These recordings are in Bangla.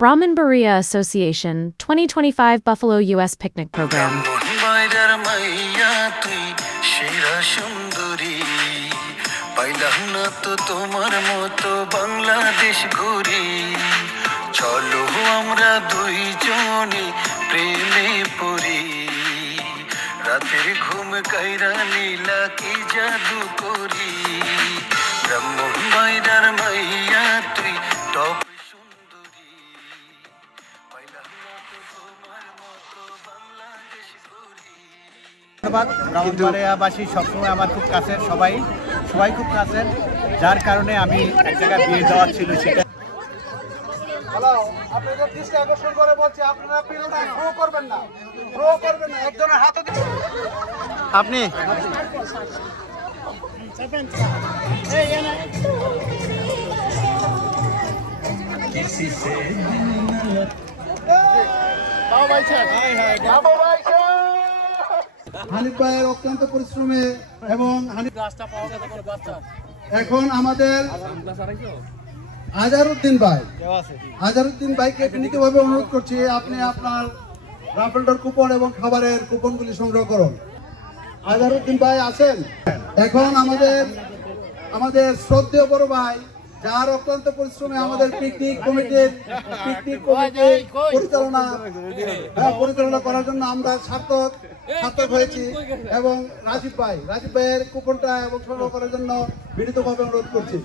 Brahmanbaria Association 2025 Buffalo U.S. Picnic Program. চলো আমরা দুইজনে প্রেমে পড়ি রাতের ঘুম কাইরা নীলা কি জাদু করি ব্রাহ্মণ বাইরার মাইয়া তুই টপ সুন্দরী পাইলাম না তো তোমার মতো বাংলাদেশ ঘুরি। ধন্যবাদ। ব্রাহ্মণবাড়িয়াবাসী সবসময় আমার খুব কাছের, সবাই খুব কাছের, যার কারণে আমি এক জায়গায় বিয়ে দেওয়ার ছিল সেটা। আপনাদের দৃষ্টি আকর্ষণ করে বলছি, আপনারা পিলোটা থ্রো করবেন না, একজনের হাতে আপনি হানিফ ভাইয়ের অত্যন্ত পরিশ্রমে এবং এখন আমাদের আজহারউদ্দিন ভাইকে বিনীতভাবে অনুরোধ করছি, আপনি আপনার রাফেলডর কুপন এবং খাবারের কুপনগুলি সংগ্রহ করুন। আজহারউদ্দিন ভাই আছেন? এখন আমাদের শ্রদ্ধেয় বড় ভাই, যার অত্যন্ত পরিশ্রমে আমাদের পিকনিক কমিটি পরিচালনা করার জন্য আমরা সার্থক হয়েছি, এবং রাজীব ভাইয়ের কুপনটা এবং সংগ্রহ করার জন্য বিনীতভাবে অনুরোধ করছি।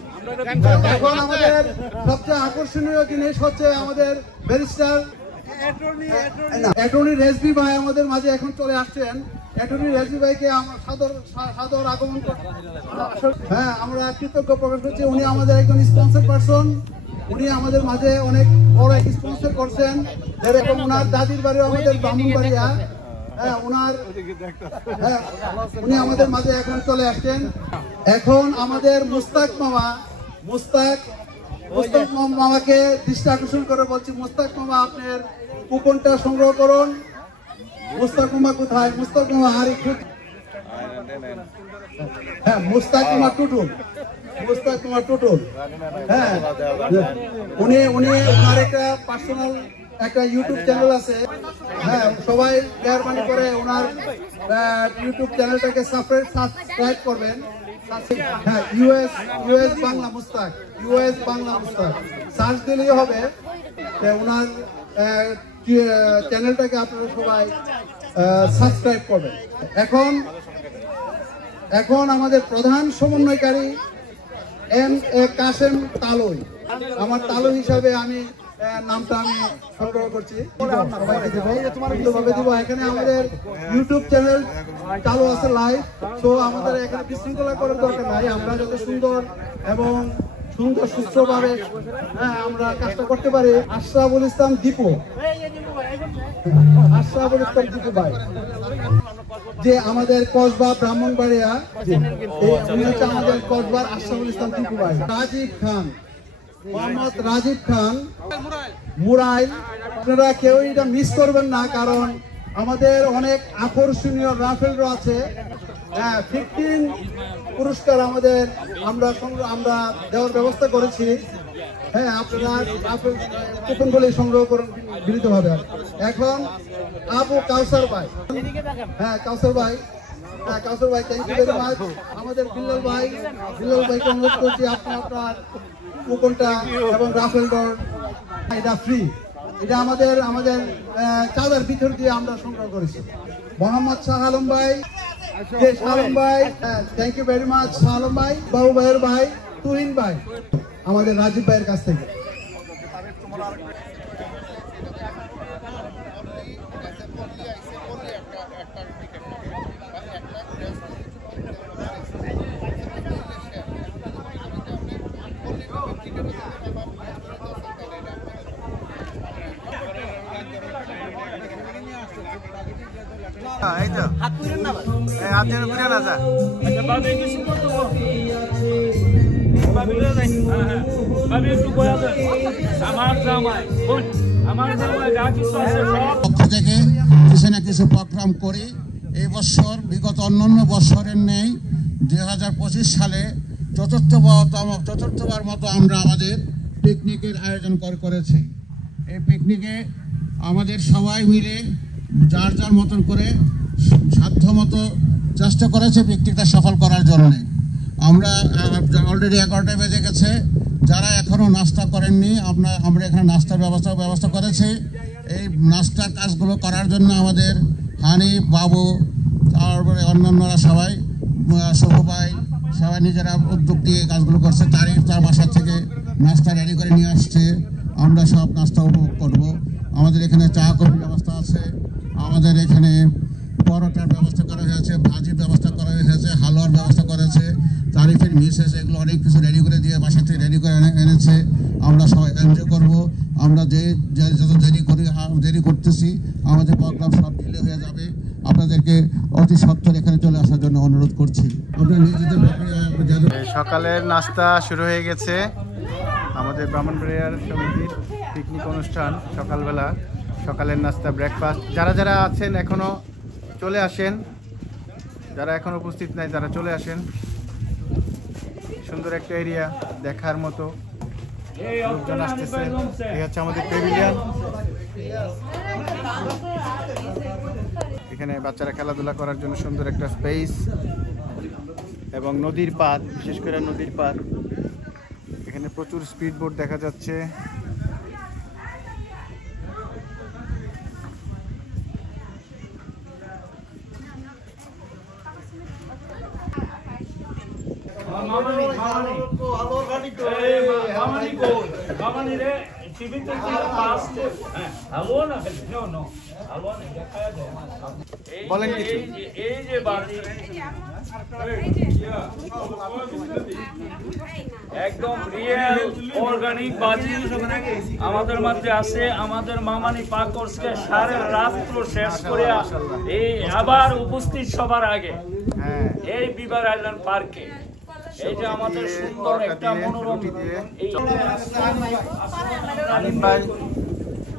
এখন আমাদের সবচেয়ে আকর্ষণীয় জিনিস হচ্ছে আমাদের ব্যারিস্টার অ্যাটর্নি রেজভি ভাই আমাদের মাঝে এখন চলে আসছেন। অ্যাটর্নি রেজভি ভাইকে সাদর আগমন আমরা কৃতজ্ঞ প্রকাশ করছি। উনি আমাদের একজন স্পন্সর পারসন, উনি আমাদের মাঝে অনেক বড় এক স্পন্সর করছেন, এবং ওনার দাদির বাড়িও আমাদের ব্রাহ্মণবাড়িয়া। উনি আমাদের মাঝে এখন চলে আসছেন। এখন আমাদের মুস্তাক মামাকে দৃষ্টি আকর্ষণ করে বলছি, মুস্তাক মামা আপনার কুপনটা সংগ্রহ করুন। মুস্তাক মামা কোথায়? মুস্তাক মামা মুস্তাক মামা টুটুল। হ্যাঁ, উনি ওনার একটা পার্সোনাল একটা ইউটিউব চ্যানেল আছে। হ্যাঁ, সবাই মেহরবানি করে ওনার ইউটিউব চ্যানেলটাকে সাবস্ক্রাইব করবেন। হ্যাঁ, ইউএস বাংলা মুস্তাক সার্চ দিলেই হবে। ওনার চ্যানেলটাকে আপনারা সবাই সাবস্ক্রাইব করবেন। এখন আমাদের প্রধান সমন্বয়কারী এম.এ. কাশেম তালুই, আমার তালুই হিসাবে আমি নামটা সংগ্রহ করছি। এখানে আমাদের ইউটিউব চ্যানেল চালু আছে লাইভ, তো আমাদের এখানে বিশৃঙ্খলা করার দরকার নাই। আমরা যত সুন্দর এবং সুস্থভাবে আমরা কাজটা করতে পারি। আশরাফুল ইসলাম দীপু ভাই, যে আমাদের কসবা ব্রাহ্মণবাড়িয়া, আমাদের কসবার আশরাফুল ইসলাম দীপু ভাই। মোহাম্মদ রাজীব খান মুরাইল, আপনারা কেউ এটা মিস করবেন না, কারণ আমাদের অনেক আকর্ষণীয় রাফেল আছে। 15 পুরস্কার আমরা দেওয়ার ব্যবস্থা করেছি। হ্যাঁ, আপনারা কুপনগুলি সংগ্রহ করুন বিনীতভাবে। এখন আবু কাউসার ভাই, কাউসার ভাই থ্যাংক ইউ ভেরি মাচ। আমাদের বিল্লাল ভাইকে অনুরোধ করছি, আপনি আপনার কুপনটা এবং রাফেল ডর এটা ফ্রি, এটা আমাদের চাঁদার ভিতর দিয়ে আমরা সংগ্রহ করেছি। মোহাম্মদ শাহ আলম ভাই, thank you very much. Shah Alam ভাই, বাবু ভাইয়ের ভাই তুহিন ভাই, আমাদের রাজীব ভাইয়ের কাছ থেকে। কিছু না কিছু প্রোগ্রাম করি। এই বছর বিগত অন্যান্য বছরের নেই 2025 সালে চতুর্থবার মতো আমরা আমাদের পিকনিকের আয়োজন করেছি। এই পিকনিকে আমাদের সবাই মিলে যার যার মতন করে সাধ্য মতো চেষ্টা করেছে পিকনিকটা সফল করার জন্য। আমরা অলরেডি 11টা বেজে গেছে। যারা এখনও নাস্তা করেননি আমরা এখানে নাস্তার ব্যবস্থা করেছি। এই নাস্তার কাজগুলো করার জন্য আমাদের হানিফ বাবু তারপরে অন্যান্যরা সবাই শুভ ভাই সবাই নিজেরা উদ্যোগ দিয়ে কাজগুলো করছে। তার বাসা থেকে নাস্তা রেডি করে নিয়ে আসছে। আমরা সব নাস্তা উপভোগ করব। আমাদের এখানে চা কফির ব্যবস্থা আছে, আমাদের এখানে পরোটার ব্যবস্থা করা হয়েছে, ভাজির ব্যবস্থা করা হয়েছে, হালুয়ার ব্যবস্থা করেছে, তারিফের মিসেস এগুলো অনেক কিছু রেডি করে দিয়ে বাসা থেকে রেডি করে এনেছে। আমরা সবাই এনজয় করব। আমরা যত দেরি করতেছি আমাদের প্রোগ্রাম সব ডিলে হয়ে যাবে। আপনাদেরকে অতি সত্বর এখানে চলে আসার জন্য অনুরোধ করছি। আপনারা নিজেদের সকালের নাস্তা শুরু হয়ে গেছে। আমাদের ব্রাহ্মণবাড়িয়ার সমিতির পিকনিক অনুষ্ঠান সকালবেলা সকালের নাস্তা ব্রেকফাস্ট। যারা আছেন এখনো চলে আসেন, যারা এখনো উপস্থিত নাই তারা চলে আসেন। সুন্দর একটা এরিয়া দেখার মতো, লোকজন আসতেছে। এই হচ্ছে আমাদের প্যাভিলিয়ন। এখানে বাচ্চারা খেলাধুলা করার জন্য সুন্দর একটা স্পেস এবং নদীর পাড়, বিশেষ করে নদীর পাড়। এখানে প্রচুর স্পিড বোট দেখা যাচ্ছে। বলেন কিছু। এই যে বাড়ি একদম রিয়েল অর্গানিক বাজি আমাদের মধ্যে আছে। আমাদের মামানি পাকর্সকে সারা রাত্র শেষ করে এই আবার উপস্থিত সবার আগে এই বিবার আইল্যান্ড পার্কে। এই যে আমাদের সুন্দর একটা মনোরম হানিফ ভাই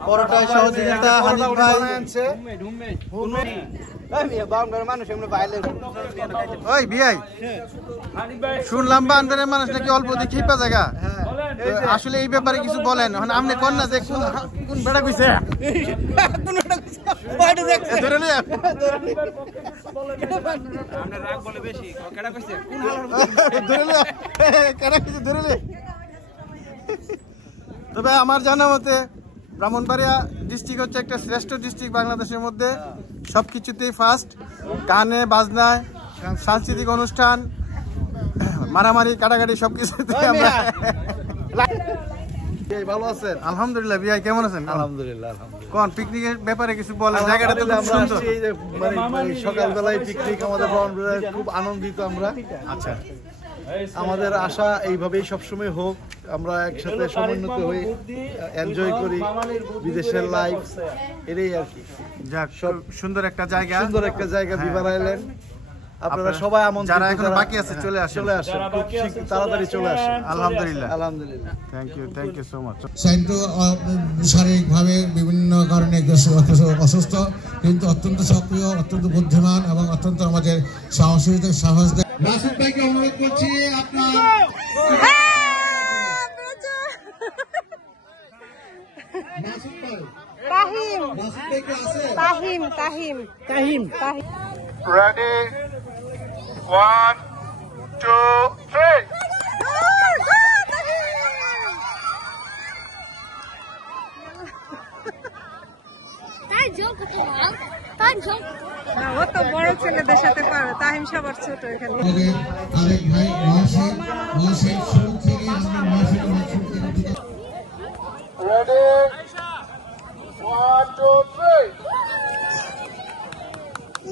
পরোটায় সহযোগিতা হানিফ ভাই। ওই বিআই শুনলাম বান্দরের মানুষ নাকি অল্প দেখি পা জায়গা। আসলে এই ব্যাপারে কিছু বলেন। আপনি কোন না যে কোন বেড়া কইছে তবে আমার জানা মতে ব্রাহ্মণবাড়িয়া ডিস্ট্রিক্ট হচ্ছে একটা শ্রেষ্ঠ ডিস্ট্রিক্ট বাংলাদেশের মধ্যে। সবকিছুতেই ফার্স্ট, গানে বাজনায়, সাংস্কৃতিক অনুষ্ঠান, মারামারি কাটাকাটি সবকিছুতে আমরা ভালো আছেন? আলহামদুলিল্লাহ। বিআই কেমন আছেন? আলহামদুলিল্লাহ। কোন পিকনিকের ব্যাপারে কিছু বলেন। জায়গাটা তো খুব সুন্দর। সকালবেলায় পিকনিক আমাদের খুব আনন্দিত আমরা। আচ্ছা, আমাদের আশা এইভাবেই সবসময় হোক, আমরা একসাথে সমন্বিত হয়ে এনজয় করি বিদেশের লাইফ, এটাই আর কি। যাক, সুন্দর একটা জায়গা, বিবার আইল্যান্ড। আপনারা সবাই আমন্ত্রিত। যারা এখন বাকি আছে চলে আসেন, খুব তাড়াতাড়ি চলে আসেন। আলহামদুলিল্লাহ। Thank you so much. সাইন্টু শারীরিকভাবে বিভিন্ন কারণে অসুস্থ, কিন্তু অত্যন্ত সক্রিয়, অত্যন্ত বুদ্ধিমান এবং অত্যন্ত আমাদের সাহস দেয়। মাসুদ ভাইকে অনুরোধ করছি আপনার Ready? 1, 2, 3. ও তো বড় ছেলেদের সাথে পারে, তাহিম সবার ছোট এখানে। আরেক ভাই মহাশয় শুরু থেকে আমরা মহাশয় Ready? 1, 2, 3.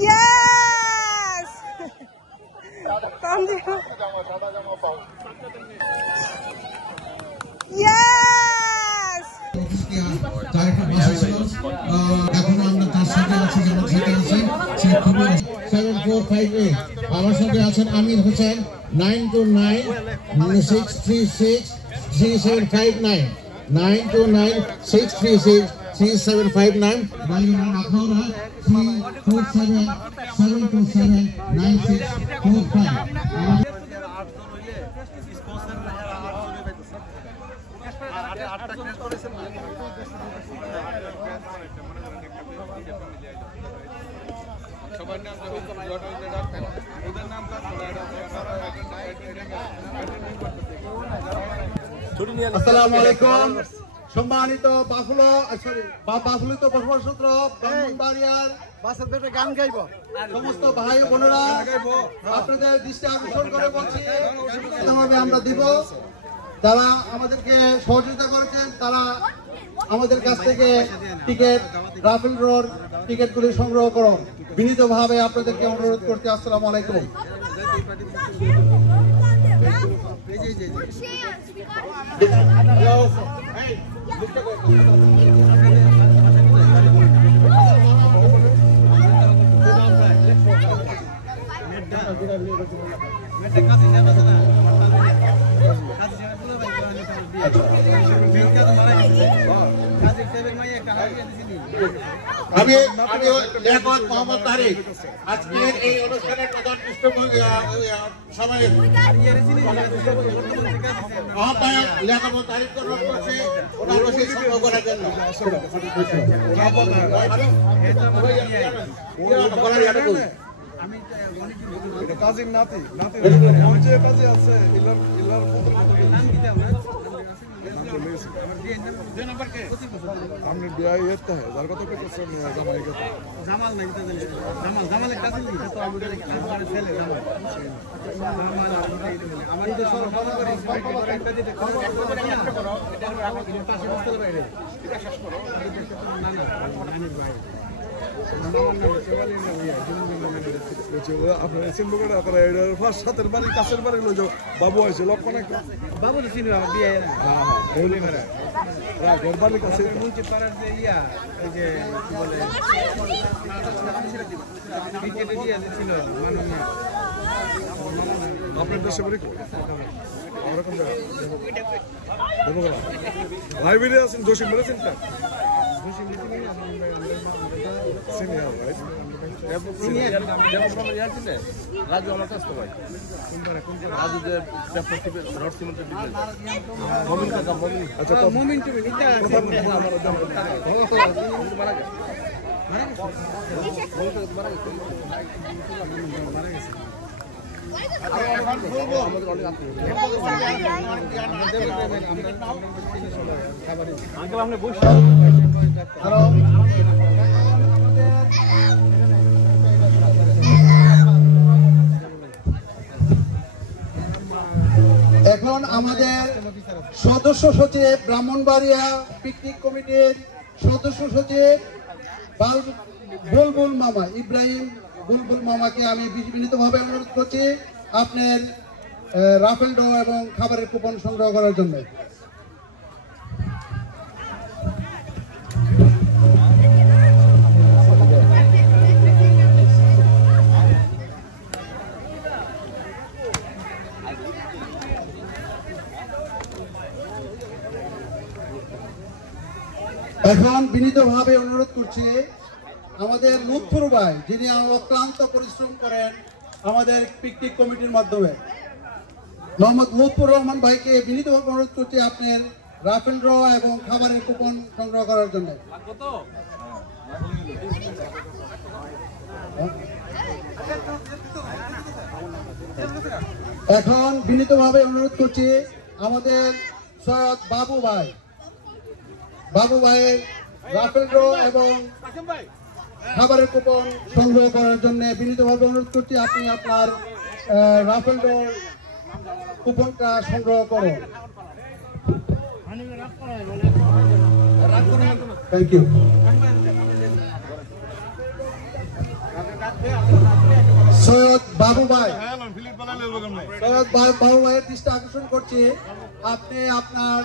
Yes! Yes! এখন আমরা তার সাথে আছি, যেমন সাথে আছি 7458। আমার সাথে আছেন আমির হোসেন 9296363759 9296363759। আখাউড়া 3477279645। আসসালামু আলাইকুম। সম্মানিত বাফুলিত বসবাসরত ব্রাহ্মণবাড়িয়ার গান গাইব সমস্ত ভাই বোনেরা, আপনাদের দৃষ্টি আকর্ষণ করে বলছি আমরা দিব। যারা আমাদেরকে সহযোগিতা করেছেন তারা আমাদের কাছ থেকে টিকিট, রাফেল ড্রর টিকিটগুলি সংগ্রহ করুন। বিনীতভাবে আপনাদেরকে অনুরোধ করতে। আসসালামু আলাইকুম। আমি লিয়াকত মোহাম্মদ তারিক আজকের এই অনুষ্ঠানের প্রধান আহ্বায়ক লিয়াকত তারিক অনুরোধ করছে ওনার রসিদ সংগ্রহ করার জন্য। কাজীর নাতি কাজে আছে हमने बिया ये तो है जार को तो कुछ नहीं है जमाई का जमाल नहीं तो जमाल एक काज नहीं तो हम उधर हमारे सेले जमाल हमारी तो सर फॉलो करें बाइक पर एक दे दे करो এটা রাখো কিন্তু পাশে বসতে বাইরে এটা শেষ করো না না নানি ভাই আপনার চিনব করে আপনার ফার্স্ট সাতের বাড়ি কাছের বাড়ি লই যাও বাবু আছে লক্ষণ একটা বাবু তো চিনি বিয়ে হ্যাঁ বলি মেরা ঘর বাড়ির কাছে মুন্সি পাড়ার যে ইয়া ওই যে কি বলে ক্রিকেটে দিয়ে ছিল মাননীয় আপনার দেশে বাড়ি কই ওরকম জায়গা দেবগলা ভাই বেরিয়ে আছেন জসিম বেরিয়েছেন তা জসিম সিনিয়র রাইট রাজু আমার কাছে তো ভাই রাজু যে ডেভেলপমেন্ট রড সিমেন্টের ডিটেইল মমিন কাকা মমিন আচ্ছা তো মমিন তুমি নিতে আছে আমার দাম মারা গেছে মারা গেছে আমাদের অনেক আমরা বসে এখন আমাদের সদস্য সচিব ব্রাহ্মণবাড়িয়া পিকনিক কমিটির সদস্য সচিব বুলবুল মামা ইব্রাহিম বুলবুল মামাকে আমি বিনীতভাবে অনুরোধ করছি আপনার রাফেল ড্র এবং খাবারের কুপন সংগ্রহ করার জন্য। এখন বিনীতভাবে অনুরোধ করছি আমাদের লুৎফুর ভাই, যিনি অক্লান্ত পরিশ্রম করেন আমাদের পিকনিক কমিটির মাধ্যমে, মোহাম্মদ লুৎফুর রহমান ভাইকে বিনীতভাবে অনুরোধ করছি আপনার রাফেল ড্র এবং খাবারের কুপন সংগ্রহ করার জন্য। এখন বিনীতভাবে অনুরোধ করছি আমাদের সৈয়দ বাবু ভাইয়ের রাফেল ড্র এবং খাবারের কুপন সংগ্রহ করার জন্য বিনীতভাবে অনুরোধ করছি আপনি আপনার রাফেল ড্র কুপনটা সংগ্রহ করুন। Thank you. সৈয়দ বাবু ভাইয়ের দৃষ্টি আকর্ষণ করছি আপনি আপনার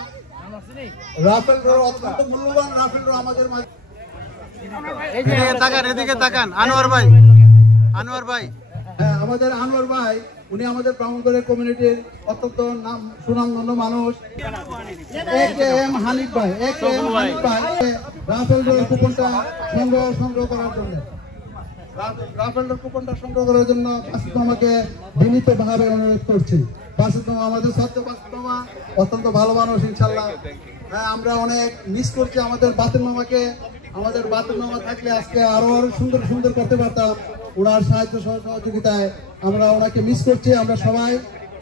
রাফেল ড্র, অত্যন্ত মূল্যবান রাফেল ড্র আমাদের মাঝে। এদিকে তাকান আনোয়ার ভাই হ্যাঁ, আমাদের আনোয়ার ভাই, উনি আমাদের ব্রাহ্মণবাড়িয়া কমিউনিটির অত্যন্ত সুনামধন্য মানুষ। এম হানিফ ভাই রাফেল ড্র কুপনটা সংগ্রহ করার জন্য বাসিত মামাকে বিনীতভাবে অনুরোধ করছি। বাসিত মামা আমাদের ছাত্র, বাসিত মামা অত্যন্ত ভালো মানুষ ইনশাল্লাহ। হ্যাঁ, আমরা অনেক মিস করছি আমাদের বাতিল মামাকে। আমাদের বাথরুম মামা থাকলে আজকে আরো সুন্দর সুন্দর করতে পারতাম। ওনার সাহায্য সহযোগিতায় আমরা ওনাকে মিস করছি। আমরা সবাই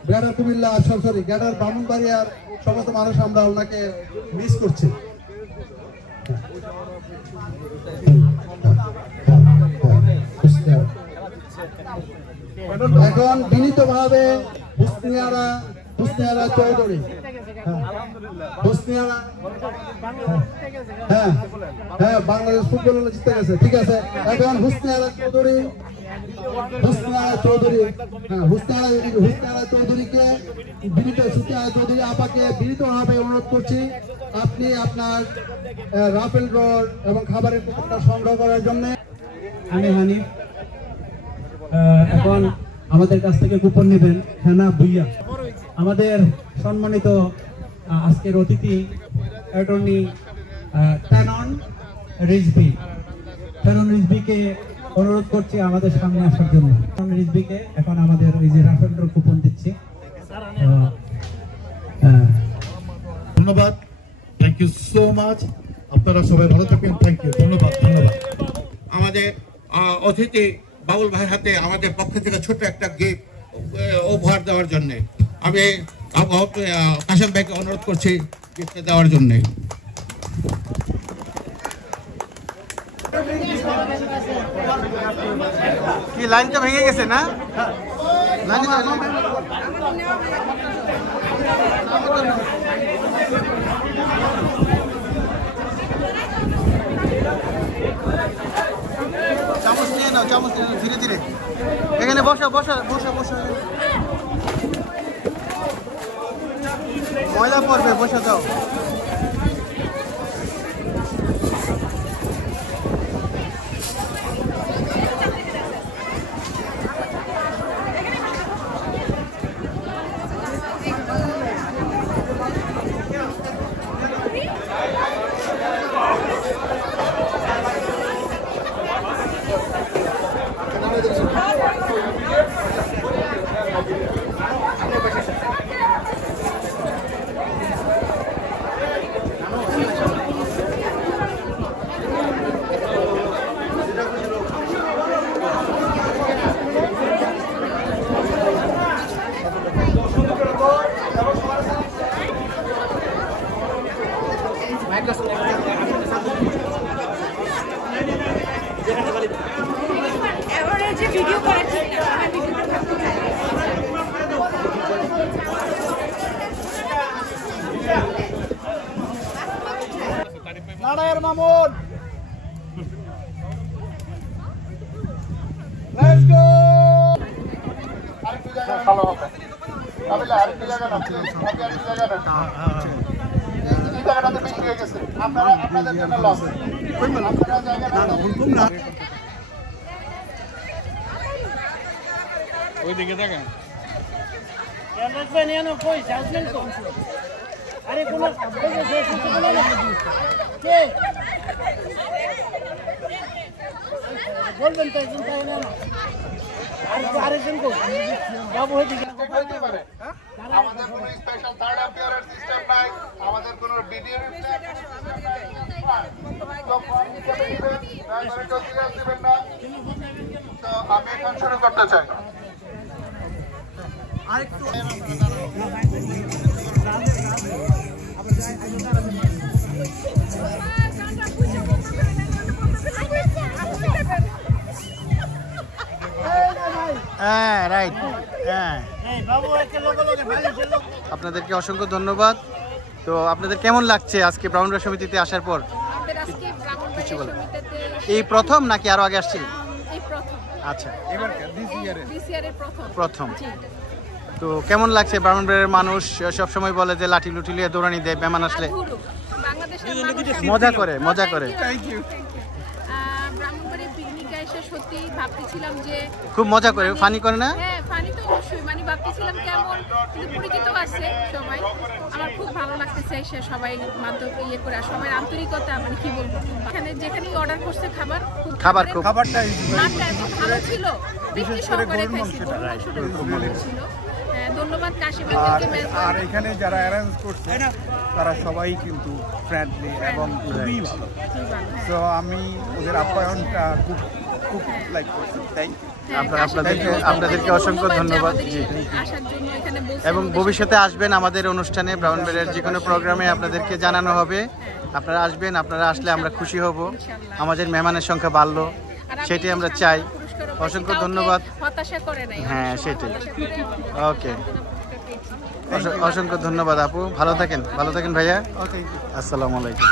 গ্রেটার কুমিল্লা সরি গ্রেটার ব্রাহ্মণবাড়িয়ার সমস্ত মানুষ আমরা ওনাকে মিস করছি। এখন বিনীতভাবে হুসনিয়ারা চৌধুরী, হ্যাঁ বাংলাদেশ ফুটবল জিতে গেছে, ঠিক আছে। এখন হুসনিয়ারা চৌধুরীকে চৌধুরী আপাকে বিনীতভাবে অনুরোধ করছি, আপনি আপনার রাফেল ড্রর এবং খাবারের কুপনটা সংগ্রহ করার জন্য। আমি হানিফ, এখন আমাদের কাছ থেকে কুপন নেবেন হেনা ভুইয়া। আমাদের সম্মানিত আজকের অতিথি অ্যাটর্নি ফেরন রিজভিকে অনুরোধ করছি আমাদের সামনে আসার জন্য। রিজভিকে এখন আমাদের ওই যে রাফেল ড্র কুপন দিচ্ছি। ধন্যবাদ, থ্যাংক ইউ সো মাচ। আপনারা সবাই ভালো থাকবেন, থ্যাংক ইউ, ধন্যবাদ। আমাদের অতিথি বাবুল ভাইয়ের হাতে আমাদের পক্ষ থেকে ছোট্ট একটা গিফট উপহার দেওয়ার জন্য আমি কাশেম ভাইকে অনুরোধ করছি গিফট দেওয়ার জন্য। কি লাইনটা ভেঙে গেছে না? চামচ নিয়ে নাও, চামচ নিয়ে নাও ধীরে ধীরে। এখানে বসা বসা বসা বসা, ময়লা পড়বে, বসে দাও। Narayan Mamun, let's go. আরেকটু জায়গা ভালো হবে, কাবিলা আরেকটু জায়গা না, আরেকটু জায়গা না, এই জায়গাটাতে বেশি হয়ে গেছে। আপনাদের জন্য লস, আপনারা জায়গা না, ওইদিকে দেখেন। আরে কোন বলবেন তো একজন তাই না, আরেকজন বাবু হইতে পারে। আমাদের কোনো স্পেশাল থার্ড অ্যাম্পিয়ারের সিস্টেম নাই, আমাদের কোনো ভিডিও তো আমি এখন শুরু করতে চাই। আরেকটু রাইট, হ্যাঁ। আপনাদেরকে অসংখ্য ধন্যবাদ। তো আপনাদের কেমন লাগছে আজকে ব্রাহ্মণবাড়িয়া সমিতিতে আসার পর? কিছু বলেন। এই প্রথম নাকি আরো আগে আসছিলেন? আচ্ছা, প্রথম। তো কেমন লাগছে? ব্রাহ্মণবাড়িয়ার মানুষ সবসময় বলে যে লাঠি লুঠি লিয়ে দৌড়ানি দেয় মেহমান আসলে, মজা করে। সত্যি ভাবতেছিলাম যে খুব মজা করে, ফানি করে না? হ্যাঁ, ফানি তো অবশ্যই, মানে ভাবতেছিলাম কেমন, কিন্তু পরিচিত আছে সবাই। আমার খুব ভালো লাগতেছে এসে সবাই মাধ্যমে ইয়ে করে, সবাই আন্তরিকতা, মানে কি বলবো, এখানে যেখানেই অর্ডার করছে খাবারটা এত ভালো ছিল, বিশেষ করে গরুর মাংসটা খুব ভালো ছিল। ধন্যবাদ কাশিম আঙ্কেলকে, মেজবান। আর এখানে যারা অ্যারেঞ্জ করছে তারা সবাই কিন্তু ফ্রেন্ডলি এবং খুবই ভালো। তো আমি ওদের আপ্যায়নটা খুব খুব লাইক করছি। Thank you. আপনাদেরকে অসংখ্য ধন্যবাদ। জি, এবং ভবিষ্যতে আসবেন আমাদের অনুষ্ঠানে, ব্রাহ্মণবাড়িয়ার যে কোনো প্রোগ্রামে আপনাদেরকে জানানো হবে। আপনারা আসবেন, আপনারা আসলে আমরা খুশি হব। আমাদের মেহমানের সংখ্যা বাড়লো, সেটাই আমরা চাই। অসংখ্য ধন্যবাদ। হ্যাঁ, সেটাই। ওকে, অসংখ্য ধন্যবাদ আপু। ভালো থাকেন ভাইয়া। ওকে, আসসালামু আলাইকুম।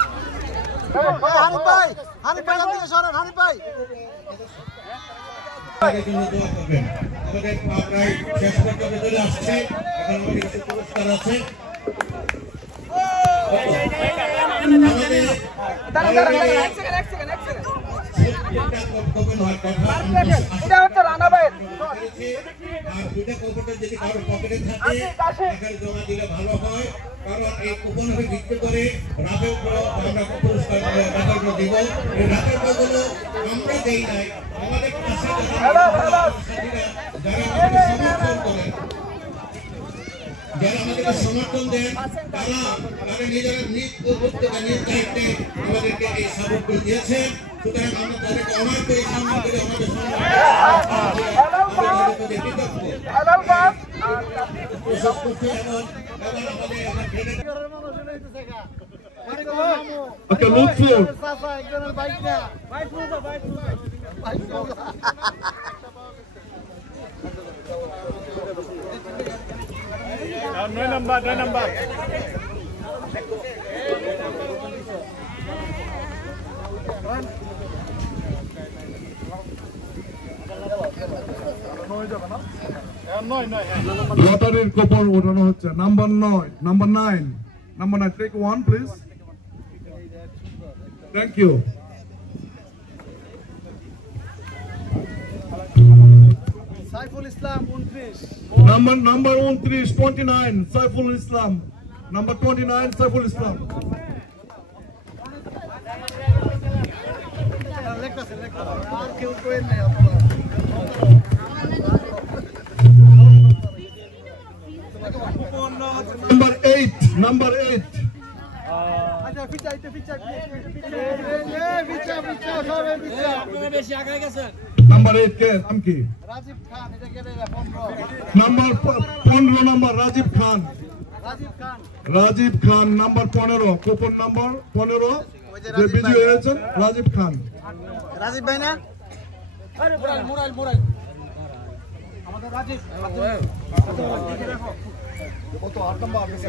যারা আমাদেরকে সমর্থন দেন, তারা নিজেরা নিজ উদ্যোগে নিজ দায়িত্বে আমাদেরকে এই সাপোর্ট দিয়েছে। সুতরাং আমরা তাদেরকে অনার করে সম্মান করে আমাদের নয় নাম্বার লটারির কুপন ওঠানো হচ্ছে। Number 9 take 1 please. Thank you. Saiful Islam 29, number 29 Saiful Islam, number 29 Saiful Islam. আর কেউ করেন নাই নাম্বার 8 আচ্ছা, নাম্বার 8 কে নাম কি? রাজীব খান। এটা কে? 15 নাম্বার রাজীব খান। নাম্বার 15, কুপন নাম্বার 15 যে বিজয়ী হয়েছেন রাজীব খান। রাজীব ভাই না? মুরাইল আমাদের রাজীব।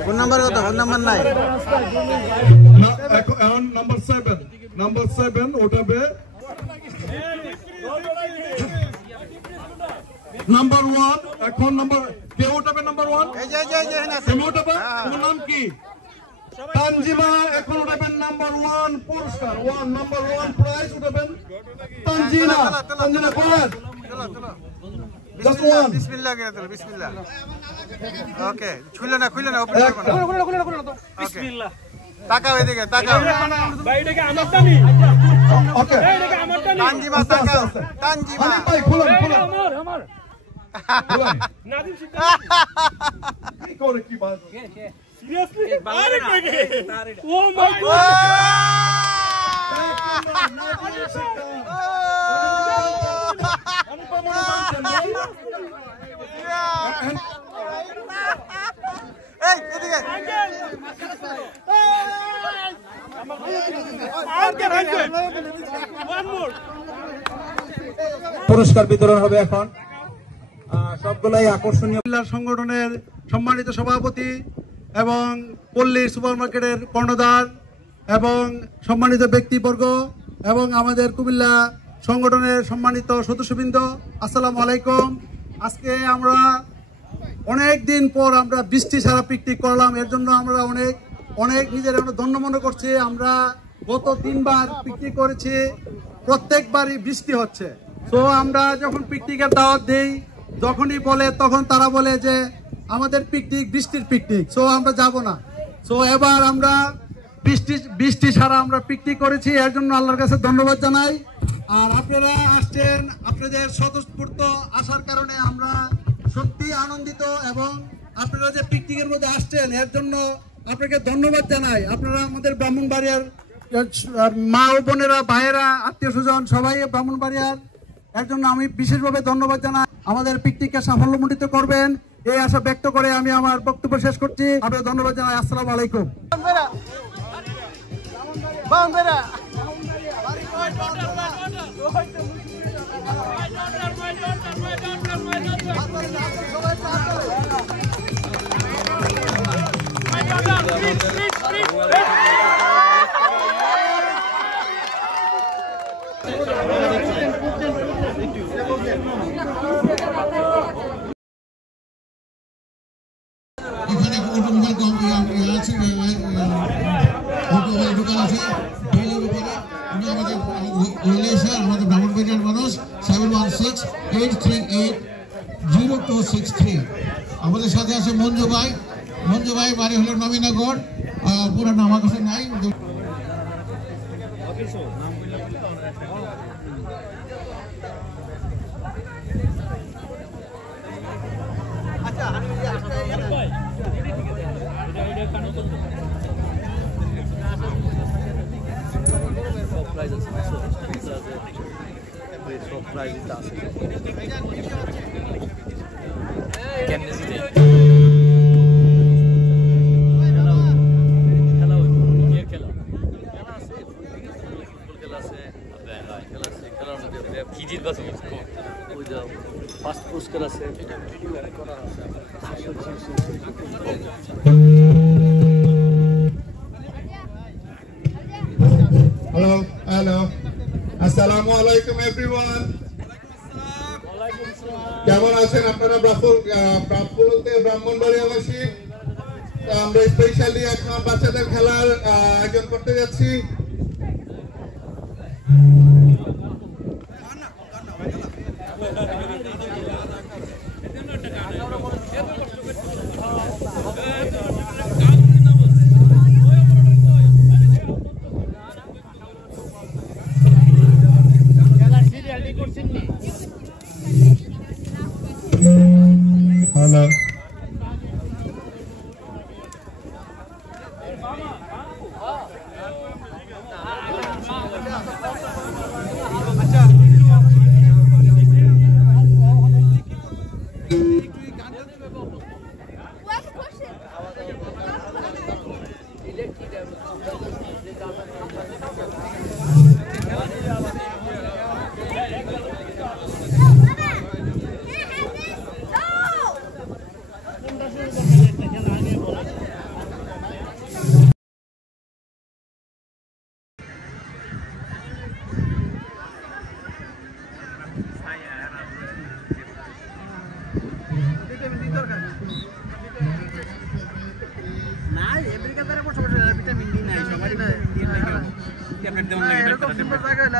ফোন নাম্বার কত? ফোন নাম্বার নাই। এখন নাম্বার 7 ওঠাবে। নাম্বার 1 এখন কে ওঠাবে? নাম্বার 1 তুমি ওঠাবে। তোমার নাম কি? তানজিমা এখন উঠাবেন নাম্বার 1 পুরস্কার। নাম্বার 1 প্রাইজ উঠাবেন তানজিনা। কোয়ার বিসমিল্লাহ করে দাও, বিসমিল্লাহ। ওকে, খুলে না ওপেন করো না। বিসমিল্লাহ। তাকাও এদিকে, তাকাও। ভাই এটাকে আমারটা নি। ওকে, এটাকে আমারটা নি। তানজিমা তাকাও। তানজিমা ভাই খুলুন। আমার নাদিম সিদ্দিক কি করে কি বাত? সিরিয়াসলি? আরে কে? ও মাই গড। এই এদিকে পুরস্কার বিতরণ হবে এখন। সবগুলাই আকর্ষণীয়। সংগঠনের সম্মানিত সভাপতি এবং পল্লী সুপারমার্কেটের কর্ণধার এবং সম্মানিত ব্যক্তিবর্গ এবং আমাদের কুমিল্লা সংগঠনের সম্মানিত সদস্যবৃন্দ, আসসালামু আলাইকুম। আজকে আমরা অনেক দিন পর আমরা বৃষ্টি ছাড়া পিকনিক করলাম। এর জন্য আমরা অনেক নিজের ধন্য মনে করছি। আমরা গত 3 বার পিকনিক করেছি, প্রত্যেকবারই বৃষ্টি হচ্ছে। তো আমরা যখন পিকনিকের দাওয়াত দিই, যখনই বলে তখন তারা বলে যে আমাদের পিকনিক বৃষ্টির পিকনিক, সো আমরা যাব না। সো এবার আমরা বৃষ্টি ছাড়া আমরা পিকনিক করেছি, এর জন্য আল্লাহর কাছে ধন্যবাদ জানাই। আর আপনারা আসছেন, আপনাদের স্বতঃস্ফূর্ত আসার কারণে আমরা সত্যি আনন্দিত এবং আপনারা যে পিকনিকের মধ্যে আসছেন এর জন্য আপনাকে ধন্যবাদ জানাই। আপনারা আমাদের ব্রাহ্মণবাড়িয়ার মা ও বোনেরা, ভাইয়েরা, আত্মীয় স্বজন সবাই ব্রাহ্মণবাড়িয়ার, এর জন্য আমি বিশেষভাবে ধন্যবাদ জানাই। আমাদের পিকনিককে সাফল্যমণ্ডিত করবেন এই আশা ব্যক্ত করে আমি আমার বক্তব্য শেষ করছি। আপনাদের ধন্যবাদ জানাই। আসসালামু আলাইকুম। আমাদের ব্রাহ্মণবাড়িয়ার মানুষ 716-838-0263। আমাদের সাথে আছে মঞ্জু ভাই। মঞ্জু ভাই বাড়ি হলো নবীনগর, পুরো নাম আমার কাছে নাই। ফার্স্ট পুরস্কার আছে। হ্যালো, আসসালামু আলাইকুম এভরিওয়ান। কেমন আছেন আপনারা ব্রাহ্মণবাড়িয়াবাসী? আমরা স্পেশালি এখন বাচ্চাদের খেলার আয়োজন করতে যাচ্ছি। হ্যালো,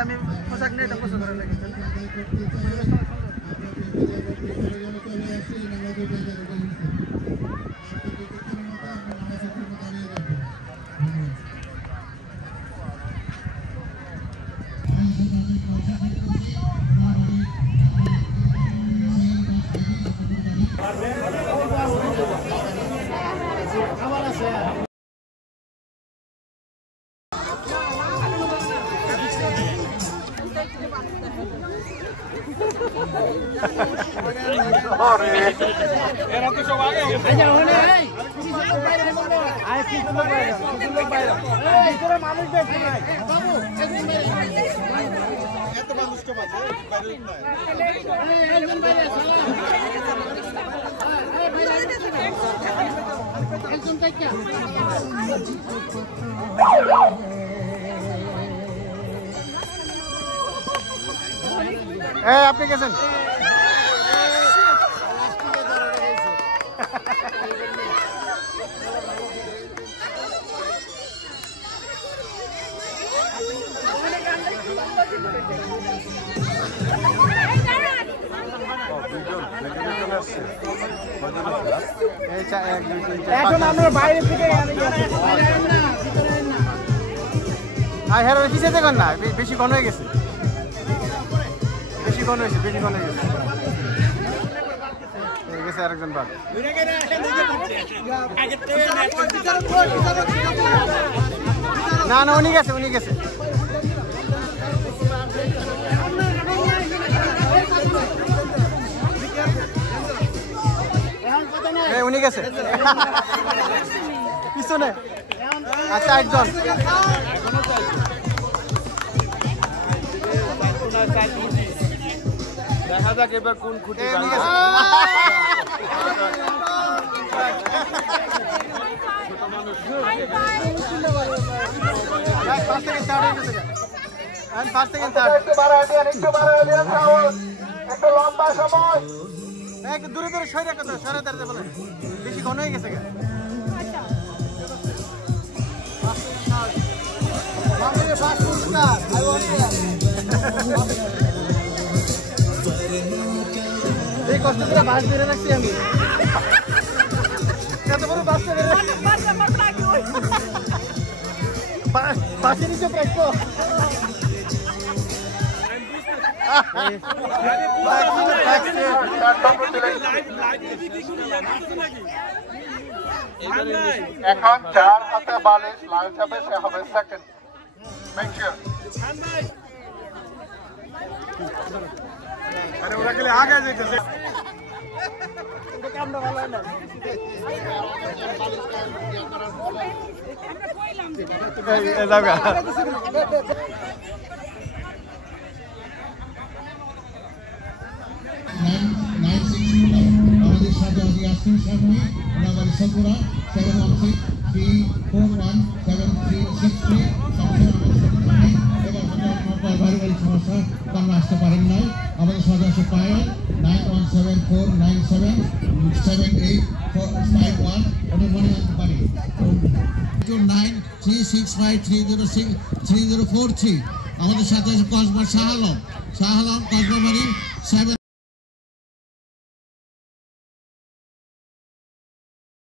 আমি পোশাক নিয়ে এটা পছন্দ করে লাগে। আপনি গেছেন এখন আমরা বাইরে থেকে কিসে দেখুন না বেশি ঘন হয়ে গেছে বেশি ঘন হয়েছে গেছে আরেকজন বাদ। না না উনি গেছে উনি গেছে। উনি গেছে পিছনে। আচ্ছা একজন দেখা যাক এবার কোন খুঁটি দূরে দূরে সরে সরে দাঁড়াতে বলেন, বেশি ঘন হয়ে গেছে। এই কষ্ট করে বাস বেড়ে রাখছি আমি, এত বড় বাসটা বেড়ে বাসের নিচে প্রাপ্য। এখন যার হাতে বালিশ লাল চাপে সে হবে সেকেন্ড। Make sure. আরে ওরা গেলে আগে যাইতেছে। কামটা ভালো না। এই দাও গা। আমাদের সাথে আজকে আসছেন সামনে ওনাদের সপুরা 716-341-7363 এবার বাড়ি বাড়ি সমস্যা তারা আসতে পারেন নাই। আমাদের সাথে আসে পায়েল 9174978785 উনি মনে রাখতে পারি 93653043 আমাদের সাথে আছে কসবা শাহ আলম কসবা বাড়ি 7